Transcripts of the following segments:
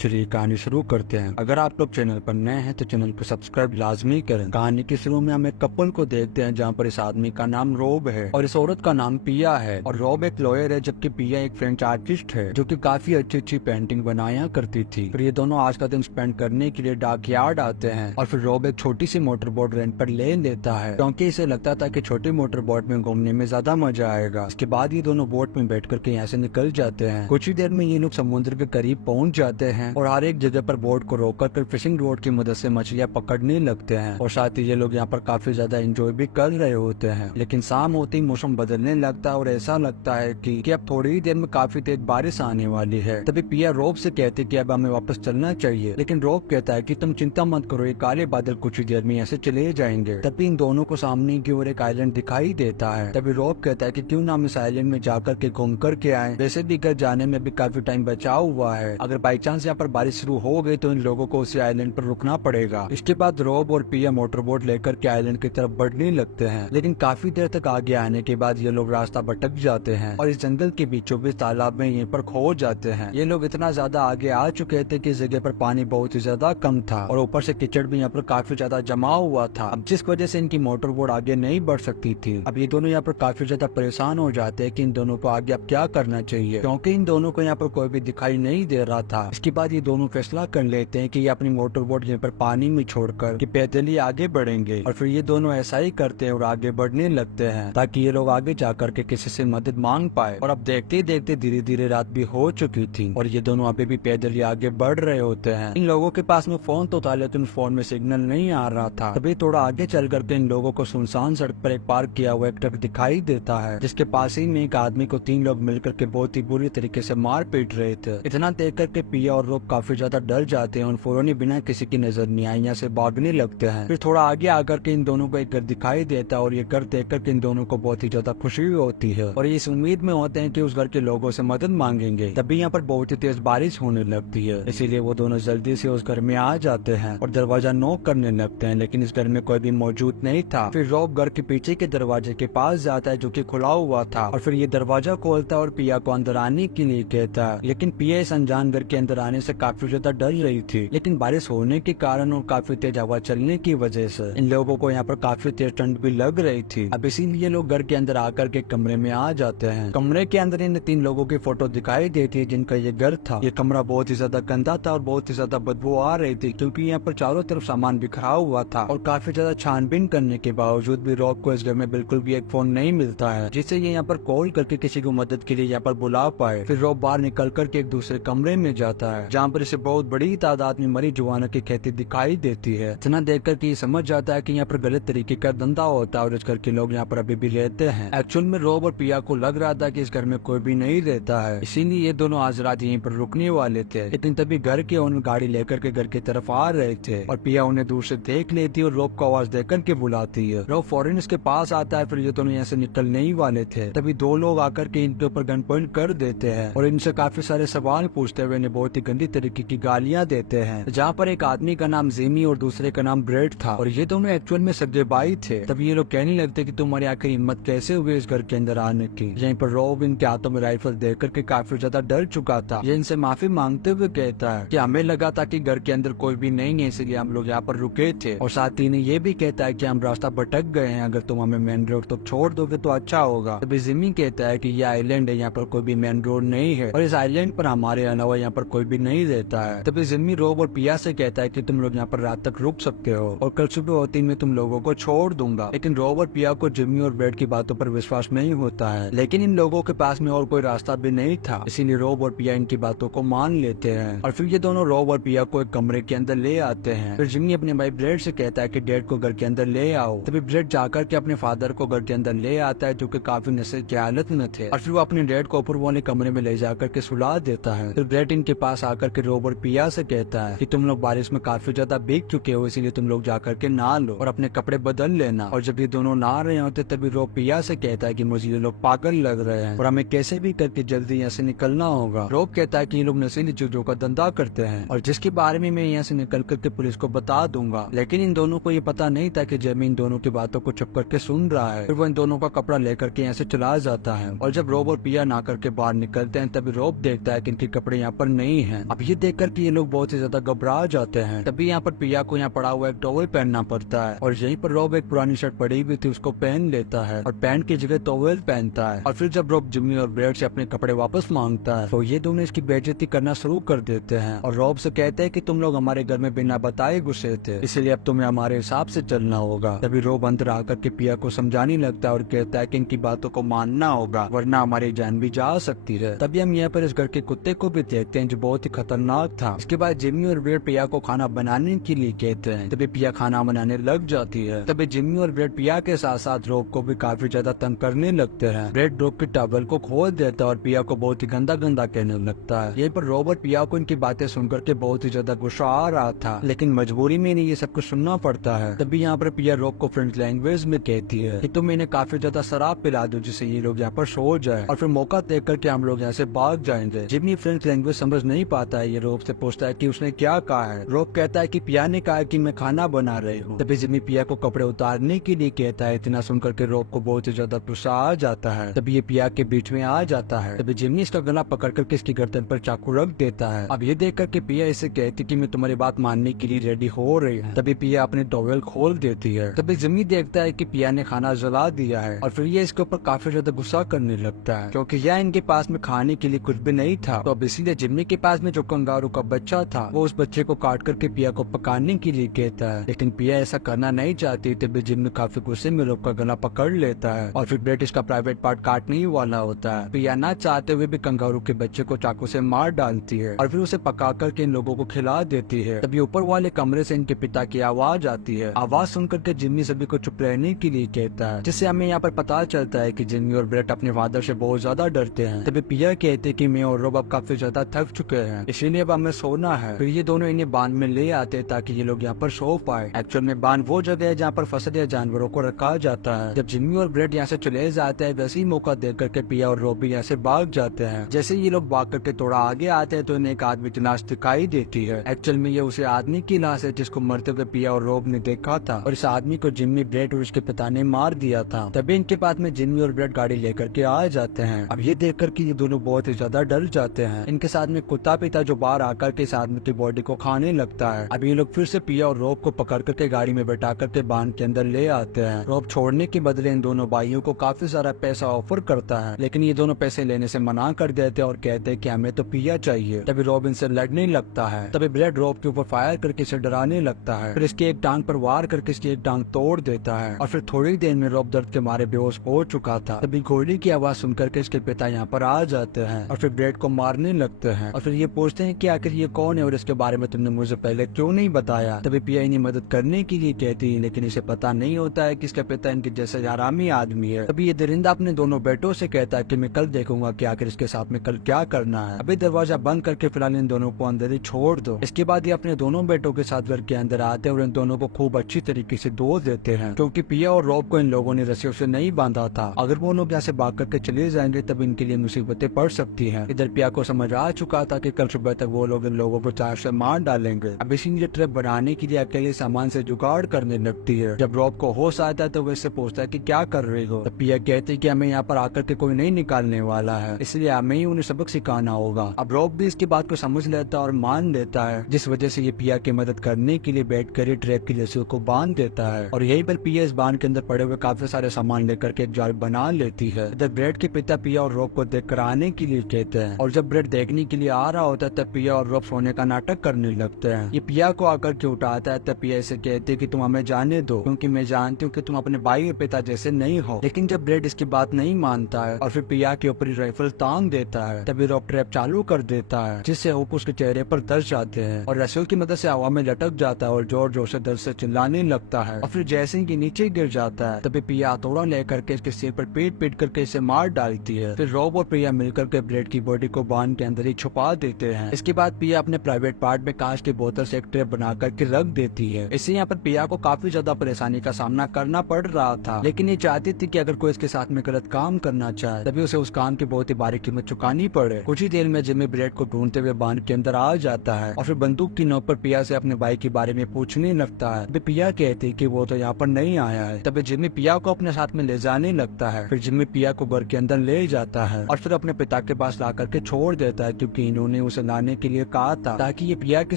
चलिए कहानी शुरू करते हैं। अगर आप लोग चैनल पर नए हैं तो चैनल को सब्सक्राइब लाजमी करें। कहानी के शुरू में हम एक कपल को देखते हैं जहाँ पर इस आदमी का नाम रोब है और इस औरत का नाम पिया है। और रोब एक लॉयर है जबकि पिया एक फ्रेंच आर्टिस्ट है जो कि काफी अच्छी अच्छी पेंटिंग बनाया करती थी। फिर ये दोनों आज का दिन स्पेंड करने के लिए डाक यार्ड आते हैं और फिर रोब एक छोटी सी मोटर बोट रेंट पर ले लेता है क्योंकि इसे लगता था कि छोटी मोटर बोट में घूमने में ज्यादा मजा आएगा। इसके बाद ये दोनों बोट में बैठ करके यहाँ से निकल जाते हैं। कुछ ही देर में ये लोग समुद्र के करीब पहुँच जाते हैं और हर एक जगह पर बोट को रोक कर फिशिंग रोड की मदद से मछलियां पकड़ने लगते हैं। और साथ ही ये लोग यहाँ पर काफी ज्यादा एंजॉय भी कर रहे होते हैं। लेकिन शाम होते ही मौसम बदलने लगता है और ऐसा लगता है कि अब थोड़ी ही देर में काफी तेज बारिश आने वाली है। तभी पिया रोब से कहती कि अब हमें वापस चलना चाहिए, लेकिन रोब कहता है कि तुम चिंता मत करो, ये काले बादल कुछ ही देर में ऐसे चले जाएंगे। तभी इन दोनों को सामने की ओर एक आइलैंड दिखाई देता है। तभी रोब कहता है कि क्यों ना हम इस आइलैंड में जाकर के घूम करके आए, वैसे भी घर जाने में भी काफी टाइम बचा हुआ है। अगर बाई चांस यहाँ पर बारिश शुरू हो गई तो इन लोगों को उसी आइलैंड पर रुकना पड़ेगा। इसके बाद रोब और पिया मोटर बोट लेकर के आइलैंड की तरफ बढ़ने लगते हैं, लेकिन काफी देर तक आगे आने के बाद ये लोग रास्ता भटक जाते हैं और इस जंगल के बीचों बीच तालाब में यहीं पर खो जाते हैं। ये लोग इतना ज्यादा आगे आ चुके थे कि इस जगह पर पानी बहुत ही ज्यादा कम था और ऊपर से कीचड़ भी यहाँ पर काफी ज्यादा जमा हुआ था, अब जिस वजह से इनकी मोटर बोट आगे नहीं बढ़ सकती थी। अब ये दोनों यहाँ पर काफी ज्यादा परेशान हो जाते हैं कि इन दोनों को आगे अब क्या करना चाहिए, क्योंकि इन दोनों को यहाँ पर कोई भी दिखाई नहीं दे रहा था। इसके बाद ये दोनों फैसला कर लेते हैं कि ये अपनी मोटर बोट यहीं पर पानी में छोड़कर कि पैदल ही आगे बढ़ेंगे। और फिर ये दोनों ऐसा ही करते हैं और आगे बढ़ने लगते हैं ताकि ये लोग आगे जाकर के किसी से मदद मांग पाए। और अब देखते ही देखते धीरे धीरे रात भी हो चुकी थी और ये दोनों अभी भी पैदल ही आगे बढ़ रहे होते हैं। इन लोगों के पास में फोन तो था लेकिन फोन में सिग्नल नहीं आ रहा था। तभी थोड़ा आगे चल करके इन लोगों को सुनसान सड़क पर एक पार्क किया हुआ एक ट्रक दिखाई देता है, जिसके पास ही में एक आदमी को तीन लोग मिलकर के बहुत ही बुरी तरीके से मार पीट रहे थे। इतना देख करके पिया और रोब काफी ज्यादा डर जाते हैं और फौरन बिना किसी की नजर नहीं आई यहाँ से भागने लगते हैं। फिर थोड़ा आगे आकर के इन दोनों को एक घर दिखाई देता है और ये घर देख करके इन दोनों को बहुत ही ज्यादा खुशी होती है और ये इस उम्मीद में होते हैं कि उस घर के लोगों से मदद मांगेंगे। तभी यहाँ पर बहुत ही तेज बारिश होने लगती है, इसीलिए वो दोनों जल्दी से उस घर में आ जाते हैं और दरवाजा नॉक करने लगते हैं, लेकिन इस घर में कोई भी मौजूद नहीं था। फिर रोब घर के पीछे के दरवाजे के पास जाता है जो कि खुला हुआ था और फिर ये दरवाजा खोलता है और पिया को अंदर आने के लिए कहता है, लेकिन पिया इस अनजान घर के अंदर आने से काफी ज्यादा डर रही थी। लेकिन बारिश होने के कारण और काफी तेज हवा चलने की वजह से इन लोगों को यहाँ पर काफी तेज ठंड भी लग रही थी। अब इसीलिए लोग घर के अंदर आकर के कमरे में आ जाते हैं। कमरे के अंदर इन तीन लोगों की फोटो दिखाई देती है जिनका ये घर था। ये कमरा बहुत ही ज्यादा गंदा था और बहुत ही ज्यादा बदबू आ रही थी क्योंकि यहाँ पर चारों तरफ सामान बिखरा हुआ था और काफी ज्यादा छानबीन करने के बावजूद भी रॉब को इस घर में बिल्कुल भी एक फोन नहीं मिलता है जिससे ये यहाँ पर कॉल करके किसी को मदद के लिए यहाँ पर बुला पाए। फिर रॉब बाहर निकल करके एक दूसरे कमरे में जाता है जहाँ पर इसे बहुत बड़ी तादाद में मरी जुबानों की खेती दिखाई देती है। इतना देखकर कि समझ जाता है कि यहाँ पर गलत तरीके का धंधा होता है और इस घर के लोग यहाँ पर अभी भी रहते हैं। एक्चुअल में रॉब और पिया को लग रहा था कि इस घर में कोई भी नहीं रहता है, इसीलिए ये दोनों आज रात यहीं पर रुकने वाले थे। लेकिन तभी घर के ओनर गाड़ी लेकर के घर की तरफ आ रहे थे और पिया उन्हें दूर से देख लेती है और रॉब को आवाज देकर के बुलाती है। रॉब फौरन इसके पास आता है। फिर ये दोनों यहाँ से निकलने ही वाले थे तभी दो लोग आकर के इनके ऊपर गन पॉइंट कर देते हैं और इनसे काफी सारे सवाल पूछते हुए इन्हें बहुत ही गंदी तरीके की गालियां देते हैं। जहाँ पर एक आदमी का नाम जिमी और दूसरे का नाम ब्रेड था और ये दोनों एक्चुअल में सगे भाई थे। तभी ये लोग कहने लगते कि तुम्हारी आखिर हिम्मत कैसे हुई इस घर के अंदर आने की। यहीं पर रॉब इनके हाथों में राइफल देख करके काफी ज्यादा डर चुका था। ये इनसे माफी मांगते हुए कहता है कि हमें लगा था कि घर के अंदर कोई भी नहीं है इसलिए हम लोग यहाँ पर रुके थे, और साथ ही ने ये भी कहता है कि हम रास्ता भटक गए हैं, अगर तुम हमें मेन रोड तक छोड़ दोगे तो अच्छा होगा। तभी जिमी कहता है कि ये आइलैंड है, यहाँ पर कोई भी मेन रोड नहीं है और इस आइलैंड पर हमारे अलावा यहाँ पर कोई भी नहीं रहता है। तभी जिमी रोब और पिया से कहता है कि तुम लोग यहाँ पर रात तक रुक सकते हो और कल सुबह होते ही मैं तुम लोगों को छोड़ दूंगा। लेकिन रोब और पिया को जिमी और ब्रेड की बातों पर विश्वास नहीं होता है, लेकिन इन लोगों के पास में और कोई रास्ता भी नहीं था, इसीलिए रोब और पिया इनकी बातों को मान लेते हैं। और फिर ये दोनों रोब और पिया को एक कमरे के अंदर ले आते हैं। फिर जिमी अपने भाई ब्रेड से कहता है कि डैड को घर के अंदर ले आओ। तभी ब्रेड जाकर के अपने फादर को घर के अंदर ले आता है जो कि काफी नशे की हालत में थे और फिर वो अपने डैड को ऊपर वाले कमरे में ले जाकर के सुला देता है। फिर ब्रेड इनके पास आकर के रोब और पिया से कहता है कि तुम लोग बारिश में काफी ज्यादा भीग चुके हो, इसीलिए तुम लोग जाकर के नहा लो और अपने कपड़े बदल लेना। और जब ये दोनों नहा रहे होते तभी रोब पिया से कहता है कि मुझे ये लोग पागल लग रहे हैं और हमें कैसे भी करके जल्दी यहाँ से निकलना होगा। रोब कहता है कि ये लोग नशीली चीजों का धंधा करते हैं और जिसके बारे में मैं यहाँ से निकल करके पुलिस को बता दूंगा। लेकिन इन दोनों को ये पता नहीं था कि जेमी इन दोनों की बातों को छुप करके सुन रहा है। फिर वो इन दोनों का कपड़ा लेकर के यहाँ से चला जाता है और जब रोब और पिया नहा करके बाहर निकलते हैं तभी रोब देखता है कि इनके कपड़े यहाँ पर नहीं है। अब ये देखकर कि ये लोग बहुत ही ज्यादा घबरा जाते हैं। तभी यहाँ पर पिया को यहाँ पड़ा हुआ एक टॉवल पहनना पड़ता है और यहीं पर रॉब एक पुरानी शर्ट पड़ी हुई थी उसको पहन लेता है और पैंट की जगह टॉवल पहनता है। और फिर जब रॉब जिम्मी और ब्रेड से अपने कपड़े वापस मांगता है तो ये दोनों इसकी बेइज्जती करना शुरू कर देते हैं और रॉब से कहते हैं कि तुम लोग हमारे घर में बिना बताए घुसे थे, इसलिए अब तुम्हें हमारे हिसाब से चलना होगा। तभी रॉब अंदर आकर के पिया को समझाने लगता है और कहता है कि इनकी बातों को मानना होगा वरना हमारी जान भी जा सकती है। तभी हम यहाँ पर इस घर के कुत्ते को भी देखते हैं जो बहुत ही खतरनाक था। इसके बाद जिम्मी और ब्रेड पिया को खाना बनाने के लिए कहते हैं। तभी पिया खाना बनाने लग जाती है। तभी जिम्मी और ब्रेड पिया के साथ साथ रॉब को भी काफी ज्यादा तंग करने लगते हैं। ब्रेड रॉब के टॉवल को खोल देता है और पिया को बहुत ही गंदा गंदा कहने लगता है। यहीं पर रॉब और पिया को इनकी बातें सुनकर के बहुत ही ज्यादा गुस्सा आ रहा था, लेकिन मजबूरी में इन्हें ये सब कुछ सुनना पड़ता है। तभी यहाँ पर पिया रॉब को फ्रेंच लैंग्वेज में कहती है कि तुम इन्हें काफी ज्यादा शराब पिला दो जिससे ये लोग यहाँ पर सो जाए और फिर मौका देख करके हम लोग यहाँ से भाग जाएंगे। जिम्मी फ्रेंच लैंग्वेज समझ नहीं पाता है। ये रॉब से पूछता है कि उसने क्या कहा है। रॉब कहता है कि पिया ने कहा कि मैं खाना बना रही हूँ। तभी जिम्मी पिया को कपड़े उतारने के लिए कहता है। इतना सुनकर के रॉब को बहुत ही ज्यादा गुस्सा आ जाता है। तभी ये पिया के बीच में आ जाता है। तभी जिम्मी इसका गला पकड़ करके इसकी गर्दन पर चाकू रख देता है। अब ये देख करके पिया इसे कहती कि मैं तुम्हारी बात मानने के लिए रेडी हो रही हूँ। तभी पिया अपने टॉवल खोल देती है। तभी जिम्मी देखता है कि पिया ने खाना जला दिया है और फिर ये इसके ऊपर काफी ज्यादा गुस्सा करने लगता है क्योंकि यह इनके पास में खाने के लिए कुछ भी नहीं था। तो अब इसीलिए जिम्मी के पास में जो कंगारू का बच्चा था वो उस बच्चे को काट करके पिया को पकाने के लिए कहता है, लेकिन पिया ऐसा करना नहीं चाहती। तभी जिम्मी काफी गुस्से में रॉब का गला पकड़ लेता है और फिर ब्रेड इसका प्राइवेट पार्ट काटने ही वाला होता है। पिया ना चाहते हुए भी कंगारू के बच्चे को चाकू से मार डालती है और फिर उसे पका करके इन लोगों को खिला देती है। तभी ऊपर वाले कमरे से इनके पिता की आवाज आती है। आवाज सुनकर के जिम्मी सभी को चुप रहने के लिए कहता है, जिससे हमें यहाँ पर पता चलता है कि जिम्मी और ब्रेड अपने फादर से बहुत ज्यादा डरते हैं। तभी पिया कहते हैं कि मैं और रॉब अब काफी ज्यादा थक चुके हैं, इसीलिए अब हमें सोना है। फिर ये दोनों इन्हें बांध में ले आते ताकि ये लोग यहाँ पर सो पाए। एक्चुअल में बांध वो जगह है जहाँ पर फसल या जानवरों को रखा जाता है। जब जिम्मी और ब्रेड यहाँ से चले जाते हैं वैसे ही मौका देख करके पिया और रॉब भी यहाँ से भाग जाते हैं। जैसे ये लोग भाग करके थोड़ा आगे आते हैं तो इन्हें एक आदमी की लाश दिखाई देती है। एक्चुअल में ये उसे आदमी की लाश है जिसको मरते हुए पिया और रॉब ने देखा था और इस आदमी को जिम्मी, ब्रेड और उसके पिता ने मार दिया था। तभी इनके पास में जिम्मी और ब्रेड गाड़ी लेकर के आ जाते हैं। अब ये देख कर के ये दोनों बहुत ही ज्यादा डर जाते हैं। इनके साथ में कुत्ता भी था जो बाहर आकर के इस आदमी की बॉडी को खाने लगता है। अब ये लोग फिर से पिया और रॉब को पकड़ करके गाड़ी में बैठा करके बांध के अंदर ले आते हैं। रॉब छोड़ने के बदले इन दोनों भाइयों को काफी सारा पैसा ऑफर करता है, लेकिन ये दोनों पैसे लेने से मना कर देते हैं और कहते हैं कि हमें तो पिया चाहिए। तभी रॉब इनसे लड़ने लगता है। तभी ब्रेड रॉब के ऊपर फायर करके इसे डराने लगता है। फिर इसकी एक टांग पर वार करके इसकी एक टांग तोड़ देता है और फिर थोड़ी देर में रॉब दर्द के मारे बेहोश हो चुका था। तभी घोड़ी की आवाज सुनकर के इसके पिता यहाँ पर आ जाते हैं और फिर ब्रेड को मारने लगते हैं और फिर ये पूछते हैं कि आखिर ये कौन है और इसके बारे में तुमने मुझे पहले क्यों नहीं बताया। तभी पिया इन्हें मदद करने के लिए कहती है, लेकिन इसे पता नहीं होता है कि इसका पिता इनके जैसे आरामी आदमी है। तभी ये दरिंदा अपने दोनों बेटों से कहता है कि मैं कल देखूंगा कि आखिर इसके साथ में कल क्या करना है। अभी दरवाजा बंद करके फिलहाल इन दोनों को अंदर ही छोड़ दो। इसके बाद ये अपने दोनों बेटों के साथ घर के अंदर आते हैं और इन दोनों को खूब अच्छी तरीके से धो देते हैं क्योंकि पिया और रॉब को इन लोगों ने रस्सियों से नहीं बांधा था। अगर वो लोग यहाँ से भाग करके चले जाएंगे तब इनके लिए मुसीबतें पड़ सकती हैं। इधर पिया को समझ आ चुका था कि कल सुबह तक वो लोग इन लोगों को चार से मार डालेंगे। अब इसीलिए ट्रैप बनाने के लिए अकेले सामान से जुगाड़ करने लगती है। जब रॉब को होश आता है तो वो इससे पूछता है कि क्या कर रही हो। तब पिया कहती है कि हमें यहाँ पर आकर के कोई नहीं निकालने वाला है, इसलिए हमें ही उन्हें सबक सिखाना होगा। अब रॉब भी इसकी बात को समझ लेता है और मान लेता है, जिस वजह से ये पिया की मदद करने के लिए बैठ कर ट्रैप की रस्सियों को बांध देता है और यही पर पिया इस बांध के अंदर पड़े हुए काफी सारे सामान लेकर के एक जाल बना लेती है। इधर ब्रेड के पिता पिया और रॉब को देख कर आने के लिए कहते हैं और जब ब्रेड देखने के लिए आ रहा होता है तब पिया और रॉब सोने का नाटक करने लगते हैं। ये पिया को आकर के उठाता है तब पिया इसे कहती है कि तुम हमें जाने दो क्योंकि मैं जानती हूँ कि तुम अपने भाई और पिता जैसे नहीं हो। लेकिन जब ब्रेड इसकी बात नहीं मानता है और फिर पिया के ऊपर राइफल तांग देता है तभी रॉब ट्रैप चालू कर देता है, जिससे हुक उसके चेहरे पर दर्द जाते हैं और रस्सियों की मदद से हवा में लटक जाता है और जोर जोर से दर्द से चिल्लाने लगता है और फिर जैसे ही नीचे गिर जाता है तभी पिया हथौड़ा लेकर के इसके सिर पर पीट पीट करके इसे मार डालती है। फिर रॉब और पिया मिलकर के ब्रेड की बॉडी को बांध के अंदर ही छुपा देते हैं। इसके बाद पिया अपने प्राइवेट पार्ट में कांच की बोतल से एक ट्रैप बना करके रख देती है। इससे यहाँ पर पिया को काफी ज्यादा परेशानी का सामना करना पड़ रहा था, लेकिन ये चाहती थी कि अगर कोई इसके साथ में गलत काम करना चाहे तभी उसे उस काम की बहुत ही भारी कीमत चुकानी पड़े। कुछ ही देर में जिम्मी ब्रेड को ढूंढते हुए बांध के अंदर आ जाता है और फिर बंदूक की नोक पर पिया से अपने भाई के बारे में पूछने लगता है। पिया कहती कि वो तो यहाँ पर नहीं आया है। तभी जिम्मी पिया को अपने साथ में ले जाने लगता है। फिर जिम्मी पिया को घर के अंदर ले जाता है और फिर अपने पिता के पास ला करके छोड़ देता है क्योंकि इन्होंने उसे उसे लाने के लिए कहा था ताकि ये पिया के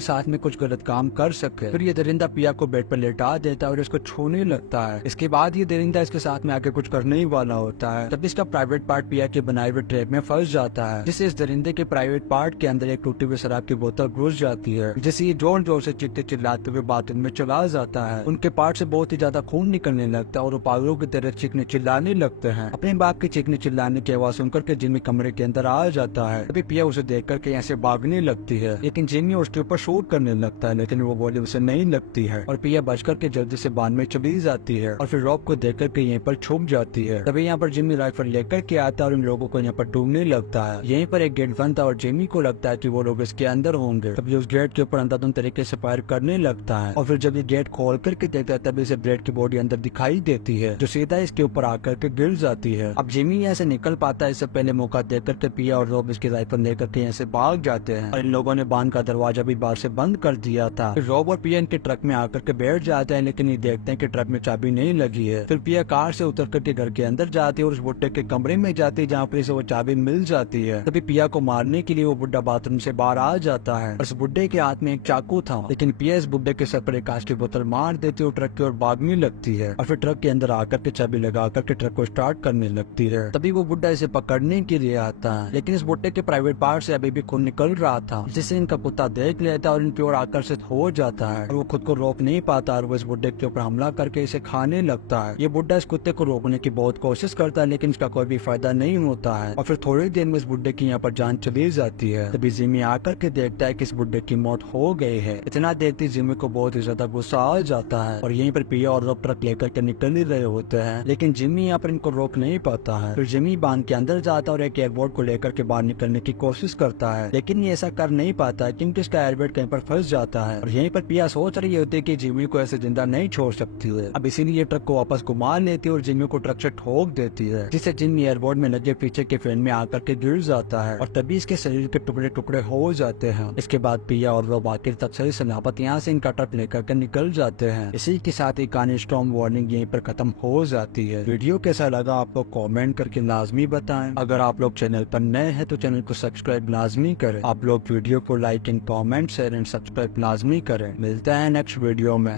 साथ में कुछ गलत काम कर सके। फिर ये दरिंदा पिया को बेड पर लेटा देता है और इसको छूने लगता है। इसके बाद ये दरिंदा इसके साथ में आके कुछ करने ही वाला होता है। तब इसका प्राइवेट पार्ट पिया के बनाए हुए ट्रैप में फंस जाता है, जिससे इस दरिंदे के प्राइवेट पार्ट के अंदर एक टूटी हुई शराब की बोतल घुस जाती है, जिसे ये जोर जोर से चीखते चिल्लाते हुए बाथरूम में चला जाता है। उनके पार्ट से बहुत ही ज्यादा खून निकलने लगता है और वो पागलों की तरह चीखने चिल्लाने लगते हैं। अपने बाप के चीखने चिल्लाने की आवाज सुनकर के जिम्मी कमरे के अंदर आ जाता है। तभी पिया उसे देख करके यहाँ से भागने लगती है, लेकिन जिम्मी उसके ऊपर शूट करने लगता है, लेकिन वो गोली उसे नहीं लगती है और पिया बच करके जल्दी से बांध में चली जाती है और फिर रॉब को देख करके यहीं पर छुप जाती है। तभी यहाँ पर जिम्मी राइफल लेकर के आता है और इन लोगों को यहाँ पर ढूंढने लगता है। यहीं पर एक गेट बंद था और जिम्मी को लगता है कि वो लोग इसके अंदर होंगे। तभी उस गेट के ऊपर अंधाधुन तरीके से फायर करने लगता है और फिर जब ये गेट खोल करके देखता है तभी इसे ब्रेड की बॉडी अंदर दिखाई देती है, जो सीधा इसके ऊपर आकर के गिर जाती है। अब जिम्मी यहाँ से निकल पाता है, इससे पहले मौका देख करके पिया और रॉब इसकी राइफल लेकर के यहाँ से भाग जाते हैं और इन लोगों ने बांध का दरवाजा भी बाहर से बंद कर दिया था। फिर रॉब और पिया इनके ट्रक में आकर के बैठ जाते हैं, लेकिन ये देखते हैं कि ट्रक में चाबी नहीं लगी है। फिर पिया कार से उतर करके घर के अंदर जाती है और उस बुड्ढे के कमरे में जाती है जहाँ पर इसे वो चाबी मिल जाती है। तभी पिया को मारने के लिए वो बुड्ढा बाथरूम से बाहर आ जाता है और उस बुड्ढे के हाथ में एक चाकू था, लेकिन पिया इस बुड्ढे के सर पर एक कांच की बोतल मार देती है और ट्रक की ओर भागने लगती है और फिर ट्रक के अंदर आकर के चाबी लगा करके ट्रक को स्टार्ट करने लगती है। तभी वो बुड्ढा इसे पकड़ने के लिए आता है, लेकिन इस बुड्ढे के प्राइवेट पार्ट से अभी भी खून निकल रहा था, जिसे इनका कुत्ता देख लेता है और इनकी ओर आकर्षित हो जाता है और वो खुद को रोक नहीं पाता और वो इस बुड्ढे के ऊपर हमला करके इसे खाने लगता है। ये बुड्ढा इस कुत्ते को रोकने की बहुत कोशिश करता है, लेकिन इसका कोई भी फायदा नहीं होता है और फिर थोड़ी देर में इस बुड्ढे की यहाँ पर जान चली जाती है। तभी जिम्मी आकर के देखता है कि इस बुड्ढे की मौत हो गई है। इतना देखते जिम्मी को बहुत ही ज्यादा गुस्सा आ जाता है और यहीं पर पिया और रॉब ट्रक लेकर के निकल ही रहे होते हैं, लेकिन जिम्मी यहाँ पर इनको रोक नहीं पाता है। फिर जिम्मी बांध के अंदर जाता है और एक एयरबोर्ड को लेकर के बाहर निकलने की कोशिश करता है, लेकिन ये ऐसा कर नहीं पाता है क्योंकि इसका एयरबोर्ड कहीं पर फंस जाता है और यहीं पर पिया सोच रही होती है कि जिम्मी को ऐसे जिंदा नहीं छोड़ सकती है। अब इसीलिए ट्रक को वापस घुमा लेती है और जिम्मी को ट्रक से ठोक देती है, जिससे जिम्मी एयरबोर्ड में लगे पीछे के फैन में आकर के गिर जाता है और तभी इसके शरीर के टुकड़े टुकड़े हो जाते हैं। इसके बाद पिया और वो आखिर तक सही सलामत यहाँ से इनका ट्रक लेकर के निकल जाते हैं। इसी के साथ ही कहानी स्टॉर्म वार्निंग यहीं पर खत्म हो जाती है। वीडियो कैसा लगा आप लोग कमेंट करके लाजमी बताएं। अगर आप लोग चैनल पर नए हैं तो चैनल को सब्सक्राइब लाजमी करें। आप लोग वीडियो को like and comment share and subscribe लाजमी करें। मिलते हैं नेक्स्ट वीडियो में।